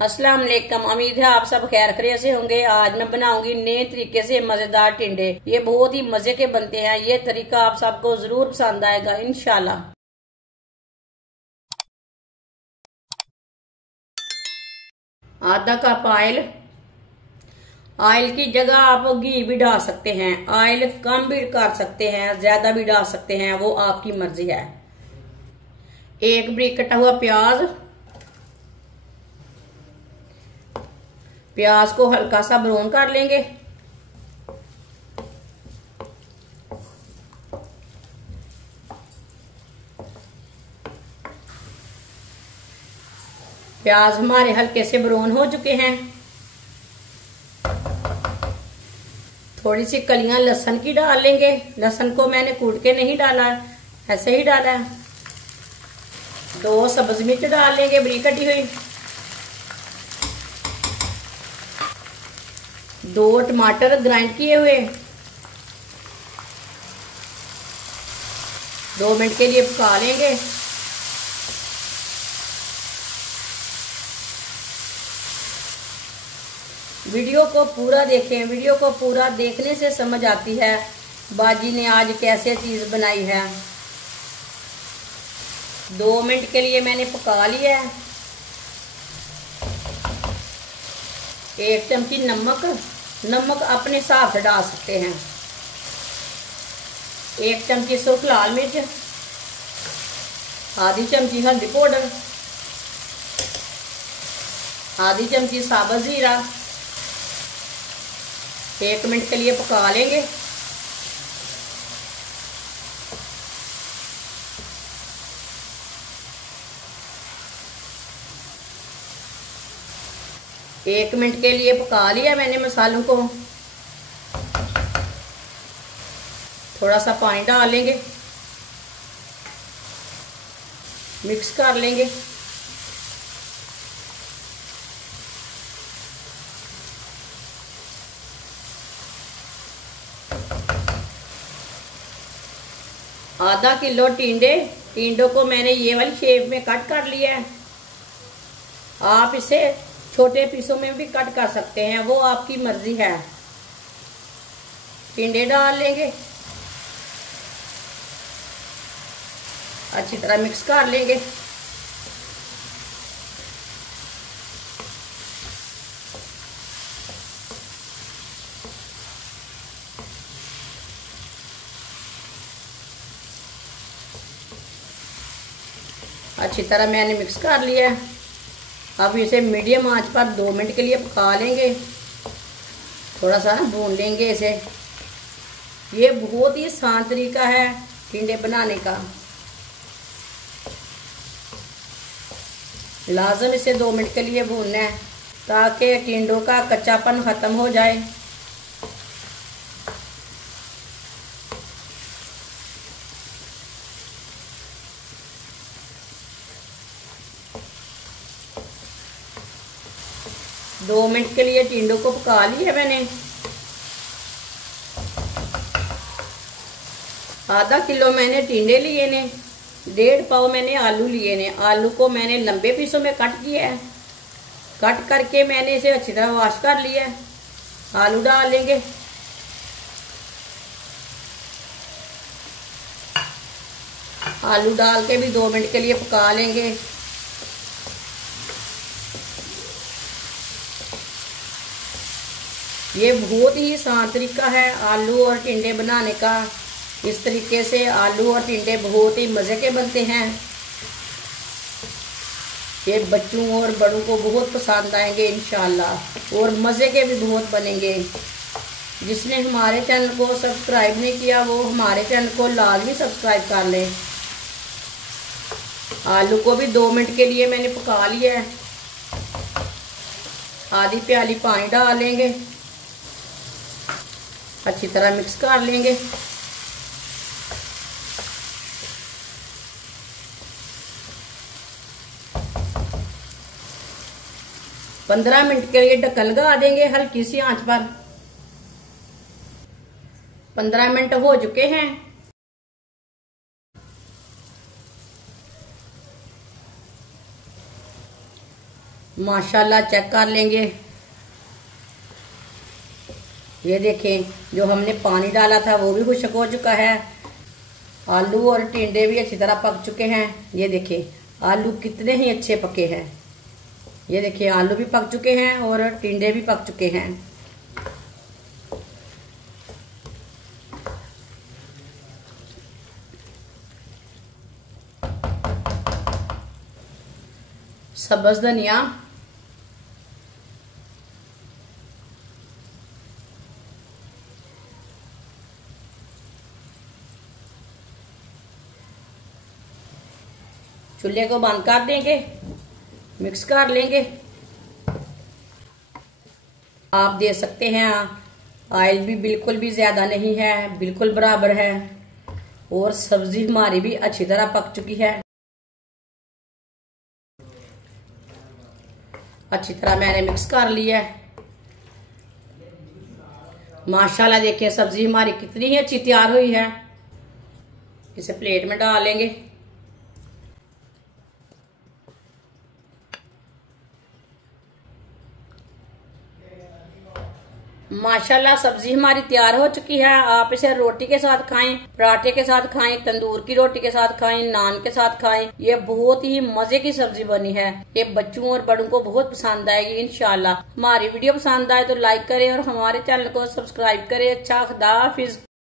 अस्सलाम वालेकुम। उम्मीद है आप सब खैर खैरियत से होंगे। आज मैं बनाऊंगी नए तरीके से मजेदार टिंडे। ये बहुत ही मजे के बनते हैं। ये तरीका आप सबको जरूर पसंद आएगा इंशाल्लाह। आधा कप ऑयल। ऑयल की जगह आप घी भी डाल सकते हैं। ऑयल कम भी कर सकते हैं, ज्यादा भी डाल सकते हैं, वो आपकी मर्जी है। एक बारीक कटा हुआ प्याज। प्याज को हल्का सा ब्राउन कर लेंगे। प्याज हमारे हल्के से ब्राउन हो चुके हैं। थोड़ी सी कलियां लहसुन की डाल लेंगे। लहसुन को मैंने कूट के नहीं डाला, ऐसे ही डाला है। 2 सब्ज मिर्च डाल लेंगे बारीक कटी हुई। 2 टमाटर ग्राइंड किए हुए। 2 मिनट के लिए पका लेंगे। वीडियो को पूरा देखें। वीडियो को पूरा देखने से समझ आती है बाजी ने आज कैसे चीज बनाई है। 2 मिनट के लिए मैंने पका लिया है। 1 चमची नमक अपने हिसाब से डाल सकते हैं। 1 चमची सुर्ख लाल मिर्च। आधी चमची हल्दी पाउडर। आधी चमची साबुत जीरा। 1 मिनट के लिए पका लेंगे। एक मिनट के लिए पका लिया मैंने मसालों को। थोड़ा सा पानी डाल लेंगे, मिक्स कर लेंगे। आधा किलो टिंडों को मैंने ये वाली शेप में कट कर लिया है। आप इसे छोटे पीसों में भी कट कर सकते हैं, वो आपकी मर्जी है। टिंडे डाल लेंगे, अच्छी तरह मिक्स कर लेंगे। अच्छी तरह मैंने मिक्स कर लिया है। अब इसे मीडियम आंच पर 2 मिनट के लिए पका लेंगे। थोड़ा सा भून लेंगे इसे। ये बहुत ही आसान तरीका है टिंडे बनाने का। लाजम इसे 2 मिनट के लिए भूनना है ताकि टिंडों का कच्चापन खत्म हो जाए। दो मिनट के लिए टिंडों को पका लिया मैंने। आधा किलो मैंने टिंडे लिए ने। 1.5 पाव मैंने आलू लिए ने। आलू को मैंने लंबे पीसों में कट किया है। कट करके मैंने इसे अच्छी तरह वॉश कर लिया है। आलू डाल लेंगे। आलू डाल के भी 2 मिनट के लिए पका लेंगे। ये बहुत ही आसान तरीका है आलू और टिंडे बनाने का। इस तरीके से आलू और टिंडे बहुत ही मज़े के बनते हैं। ये बच्चों और बड़ों को बहुत पसंद आएंगे इंशाल्लाह, और मज़े के भी बहुत बनेंगे। जिसने हमारे चैनल को सब्सक्राइब नहीं किया वो हमारे चैनल को लाजमी सब्सक्राइब कर लें। आलू को भी 2 मिनट के लिए मैंने पका लिया है। आधी प्याली पानी डाल लेंगे, अच्छी तरह मिक्स कर लेंगे। पंद्रह मिनट के लिए ढक्कन लगा देंगे हल्की सी आंच पर। 15 मिनट हो चुके हैं। माशाल्लाह चेक कर लेंगे। ये देखें, जो हमने पानी डाला था वो भी खुश्क हो चुका है। आलू और टिंडे भी अच्छी तरह पक चुके हैं। ये देखें आलू कितने ही अच्छे पके हैं। ये देखिए आलू भी पक चुके हैं और टिंडे भी पक चुके हैं। सब्ज धनिया, चूल्हे को बंद कर देंगे, मिक्स कर लेंगे। आप दे सकते हैं, ऑयल भी बिल्कुल भी ज्यादा नहीं है, बिल्कुल बराबर है और सब्जी हमारी भी अच्छी तरह पक चुकी है। अच्छी तरह मैंने मिक्स कर लिया है। माशाल्लाह देखिए सब्जी हमारी कितनी ही अच्छी तैयार हुई है। इसे प्लेट में डालेंगे। माशाल्लाह सब्जी हमारी तैयार हो चुकी है। आप इसे रोटी के साथ खाएं, पराठे के साथ खाएं, तंदूर की रोटी के साथ खाएं, नान के साथ खाएं। ये बहुत ही मजे की सब्जी बनी है। ये बच्चों और बड़ों को बहुत पसंद आएगी इंशाल्लाह। हमारी वीडियो पसंद आए तो लाइक करें और हमारे चैनल को सब्सक्राइब करें। अच्छा, खुदा हाफिज।